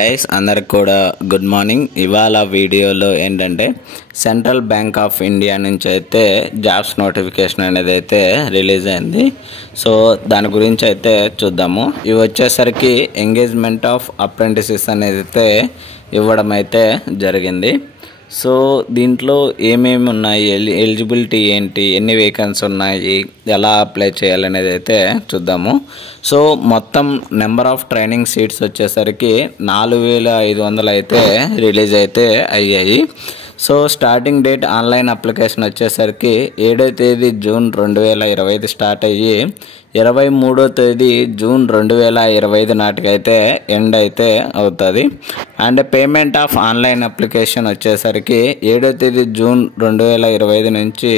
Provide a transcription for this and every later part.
Guys అందరికి కూడా good morning. ఇవాళ వీడియోలో ఏంటంటే సెంట్రల్ బ్యాంక్ ఆఫ్ ఇండియా నుంచి అయితే జాబ్స్ నోటిఫికేషన్ అనేది అయితే రిలీజ్ అయింది. సో దాని గురించి అయితే చూద్దాము. ఇవి వచ్చేసరికి ఎంగేజ్మెంట్ ఆఫ్ అప్రెంటిసెస్ అనేది అయితే ఇవ్వడం అయితే జరిగింది. సో దీంట్లో ఏమేమి ఉన్నాయి, ఎలిజిబిలిటీ ఏంటి, ఎన్ని వేకెన్సీ ఉన్నాయి, ఎలా అప్లై చేయాలనేది అయితే చూద్దాము. సో మొత్తం నెంబర్ ఆఫ్ ట్రైనింగ్ సీట్స్ వచ్చేసరికి 4500 అయితే రిలీజ్ అయితే అయ్యాయి. So starting date online application వచ్చేసరికి 7వ తేదీ జూన్ 2025 స్టార్ట్ అయ్యి 23వ తేదీ జూన్ 2025 నాటికైతే ఎండ్ అయితే అవుతుంది. And payment of online application వచ్చేసరికి 7వ తేదీ జూన్ 2025 నుంచి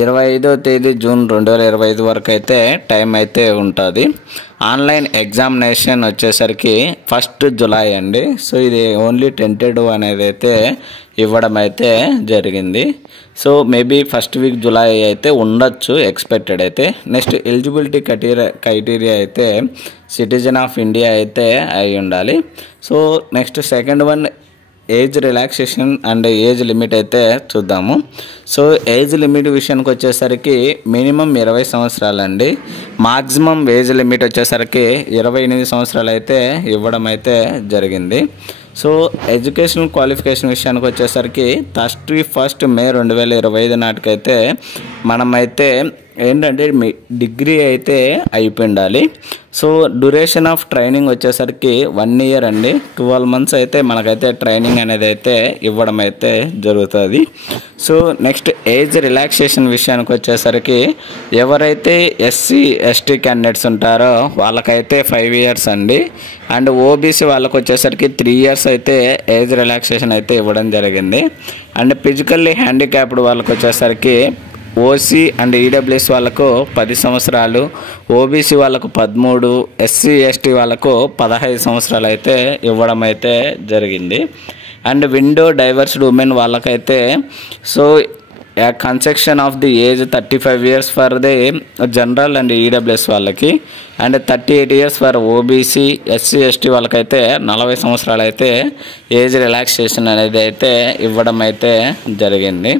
25వ తేదీ జూన్ 2025 వరకు అయితే టైం అయితే ఉంటుంది. ఆన్లైన్ ఎగ్జామినేషన్ వచ్చేసరికి 1 జూలై అండి. సో ఇది ఓన్లీ టెంటెడ్ అనేది అయితే ఇవ్వడం అయితే జరిగింది. So maybe first week July అయితే ఉండొచ్చు ఎక్స్పెక్టెడ్ అయితే. నెక్స్ట్ ఎలిజిబిలిటీ క్రైటీరియా అయితే సిటిజన్ ఆఫ్ ఇండియా అయితే అయి ఉండాలి. So next second one age relaxation and age limit అయితే చూద్దాము. సో ఏజ్ లిమిట్ విషయానికి వచ్చేసరికి మినిమం 20 సంవత్సరాలు అండి. మాక్సిమం ఏజ్ లిమిట్ వచ్చేసరికి 28 సంవత్సరాలు అయితే ఇవ్వడం అయితే జరిగింది. సో ఎడ్యుకేషనల్ క్వాలిఫికేషన్ విషయానికి వచ్చేసరికి 31 మే 2025 నాటికైతే మనమైతే ఏంటంటే డిగ్రీ అయితే అయిపోయి ఉండాలి. సో డ్యూరేషన్ ఆఫ్ ట్రైనింగ్ వచ్చేసరికి 1 ఇయర్ అండి. 12 months అయితే మనకైతే ట్రైనింగ్ అనేది అయితే ఇవ్వడం అయితే జరుగుతుంది. సో నెక్స్ట్ ఏజ్ రిలాక్సేషన్ విషయానికి వచ్చేసరికి ఎవరైతే ఎస్సీ ఎస్టీ క్యాండిడేట్స్ ఉంటారో వాళ్ళకైతే 5 years అండి. అండ్ ఓబీసీ వాళ్ళకు వచ్చేసరికి 3 years అయితే ఏజ్ రిలాక్సేషన్ అయితే ఇవ్వడం జరిగింది. అండ్ ఫిజికల్లీ హ్యాండిక్యాప్డ్ వాళ్ళకు వచ్చేసరికి ఓసీ అండ్ ఈడబ్ల్యూఎస్ వాళ్ళకు 10 సంవత్సరాలు, ఓబీసీ వాళ్ళకు 13, ఎస్సీ ఎస్టీ వాళ్ళకు 15 సంవత్సరాలు అయితే ఇవ్వడం అయితే జరిగింది. అండ్ విండో డైవర్స్డ్ ఉమెన్ వాళ్ళకైతే so concession of the age 35 years for the general and EWS వాళ్ళకి, and 38 years for OBC, SC ST వాళ్ళకైతే 40 సంవత్సరాలు అయితే ఏజ్ రిలాక్సేషన్ అనేది అయితే ఇవ్వడం అయితే జరిగింది.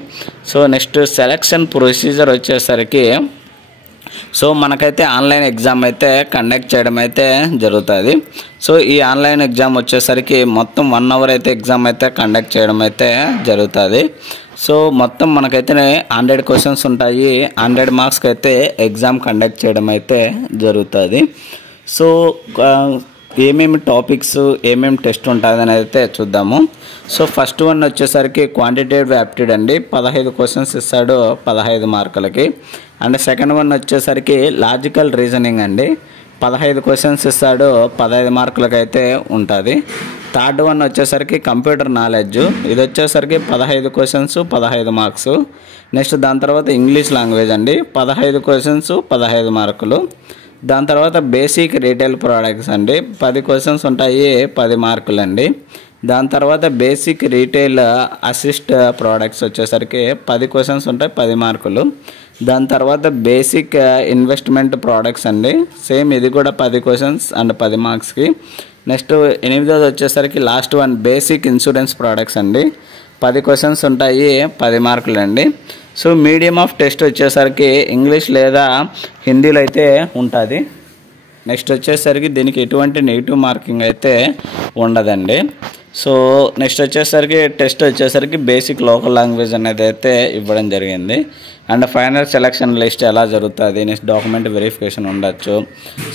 సో నెక్స్ట్ సెలక్షన్ ప్రొసీజర్ వచ్చేసరికి సో మనకైతే ఆన్లైన్ ఎగ్జామ్ అయితే కండక్ట్ చేయడం అయితే జరుగుతుంది. సో ఈ ఆన్లైన్ ఎగ్జామ్ వచ్చేసరికి మొత్తం 1 hour అయితే ఎగ్జామ్ అయితే కండక్ట్ చేయడం అయితే జరుగుతుంది. సో మొత్తం మనకైతే 100 questions ఉంటాయి. 100 marksకి అయితే ఎగ్జామ్ కండక్ట్ చేయడం అయితే జరుగుతుంది. సో ఏమేమి టాపిక్స్, ఏమేమి టెస్ట్ ఉంటుంది అనేది అయితే చూద్దాము. సో ఫస్ట్ వన్ వచ్చేసరికి క్వాంటిటేటివ్ యాప్టిట్యూడ్ అండి. 15 questions ఇస్తాడు 15 మార్కులకి. అండ్ సెకండ్ వన్ వచ్చేసరికి లాజికల్ రీజనింగ్ అండి. 15 questions ఇస్తాడు 15 మార్కులకి అయితే ఉంటుంది. థర్డ్ వన్ వచ్చేసరికి కంప్యూటర్ నాలెడ్జ్. ఇది వచ్చేసరికి 15 questions 15 marks. నెక్స్ట్ దాని తర్వాత ఇంగ్లీష్ లాంగ్వేజ్ అండి. 15 questions 15 మార్కులు. దాని తర్వాత బేసిక్ రీటైల్ ప్రోడక్ట్స్ అండి. 10 questions ఉంటాయి 10 మార్కులు అండి. దాని తర్వాత బేసిక్ రీటైల్ అసిస్ట్ ప్రోడక్ట్స్ వచ్చేసరికి 10 questions ఉంటాయి 10 మార్కులు. దాని తర్వాత బేసిక్ ఇన్వెస్ట్మెంట్ ప్రోడక్ట్స్ అండి. సేమ్ ఇది కూడా 10 questions అండ్ 10 మార్క్స్కి. నెక్స్ట్ 8వ వచ్చేసరికి last one basic insurance products అండి. 10 questions ఉంటాయి 10 మార్కులు అండి. సో మీడియం ఆఫ్ టెస్ట్ వచ్చేసరికి ఇంగ్లీష్ లేదా హిందీలో అయితే ఉంటుంది. నెక్స్ట్ వచ్చేసరికి దీనికి ఎటువంటి నెగిటివ్ మార్కింగ్ అయితే ఉండదండి. సో నెక్స్ట్ వచ్చేసరికి టెస్ట్ వచ్చేసరికి బేసిక్ లోకల్ లాంగ్వేజ్ అనేది అయితే ఇవ్వడం జరిగింది. అండ్ ఫైనల్ సెలక్షన్ లిస్ట్ ఎలా జరుగుతుంది, నెక్స్ట్ డాక్యుమెంట్ వెరిఫికేషన్ ఉండొచ్చు.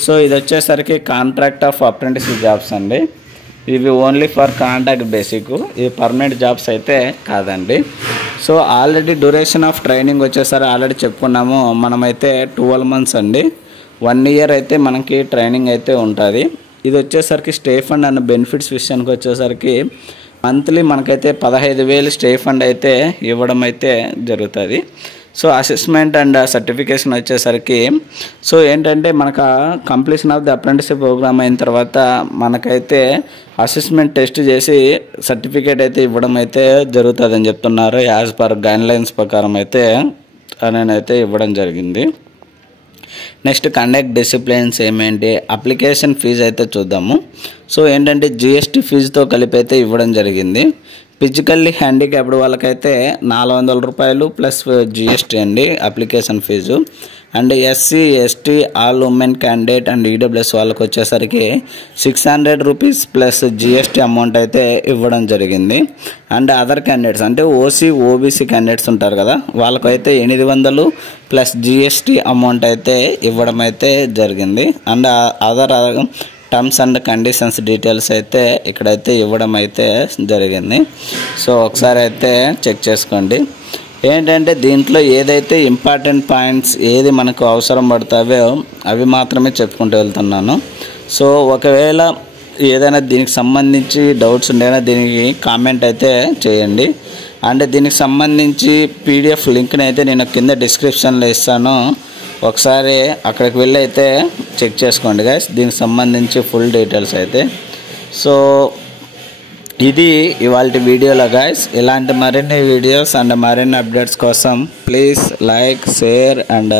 సో ఇది వచ్చేసరికి కాంట్రాక్ట్ ఆఫ్ అప్రెంటిస్ జాబ్స్ అండి. ఇవి ఓన్లీ ఫర్ కాంట్రాక్ట్ బేసిక్, ఇవి పర్మనెంట్ జాబ్స్ అయితే కాదండి. So already duration of training వచ్చేసరికి ఆల్రెడీ చెప్పుకున్నాము మనమైతే 12 months అండి. 1 year అయితే మనకి ట్రైనింగ్ అయితే ఉంటుంది. ఇది వచ్చేసరికి స్టే ఫండ్ అండ్ బెనిఫిట్స్ విషయానికి వచ్చేసరికి మంత్లీ మనకైతే 15,000 స్టే ఫండ్ అయితే ఇవ్వడం అయితే జరుగుతుంది. సో అసెస్మెంట్ అండ్ సర్టిఫికేషన్ వచ్చేసరికి సో ఏంటంటే మనకు completion of the apprenticeship program అయిన తర్వాత మనకైతే అసెస్మెంట్ టెస్ట్ చేసి సర్టిఫికేట్ అయితే ఇవ్వడం అయితే జరుగుతుందని చెప్తున్నారు. యాజ్ పర్ గైడ్లైన్స్ ప్రకారం అయితే నేనైతే ఇవ్వడం జరిగింది. నెక్స్ట్ కండక్ట్ డిసిప్లిన్స్ ఏమేంటి, అప్లికేషన్ ఫీజు అయితే చూద్దాము. సో ఏంటంటే జిఎస్టీ ఫీజుతో కలిపి అయితే ఇవ్వడం జరిగింది. ఫిజికల్లీ హ్యాండిక్యాప్డ్ వాళ్ళకైతే 400 రూపాయలు ప్లస్ జిఎస్టీ అండి application fee. And SC ST all women candidate and EWS వాళ్ళకి వచ్చేసరికి 600 రూపీస్ ప్లస్ జిఎస్టీ అమౌంట్ అయితే ఇవ్వడం జరిగింది. అండ్ అదర్ క్యాండిడేట్స్ అంటే ఓసీ ఓబీసీ క్యాండిడేట్స్ ఉంటారు కదా, వాళ్ళకైతే 800 ప్లస్ జిఎస్టీ అమౌంట్ అయితే ఇవ్వడం అయితే జరిగింది. And other terms and conditions details అయితే ఇక్కడైతే ఇవ్వడం అయితే జరిగింది. సో ఒకసారి అయితే చెక్ చేసుకోండి. ఏంటంటే దీంట్లో ఏదైతే ఇంపార్టెంట్ పాయింట్స్ ఏది మనకు అవసరం పడతావో అవి మాత్రమే చెప్పుకుంటూ వెళ్తున్నాను. సో ఒకవేళ ఏదైనా దీనికి సంబంధించి డౌట్స్ ఉండేనా దీనికి కామెంట్ అయితే చేయండి. అండ్ దీనికి సంబంధించి పీడిఎఫ్ లింక్ని అయితే నేను కింద డిస్క్రిప్షన్లో ఇస్తాను, ఒకసారి అక్కడికి వెళ్ళి అయితే చెక్ చేసుకోండి గైస్, దీనికి సంబంధించి ఫుల్ డీటెయిల్స్ అయితే. సో ఇది ఇవాళ వీడియోలో గైస్. ఇలాంటి మరిన్ని వీడియోస్ అండ్ మరిన్ని అప్డేట్స్ కోసం please like, share and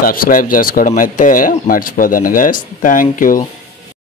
subscribe చేసుకోవడం అయితే మర్చిపోదండి గైస్. Thank you.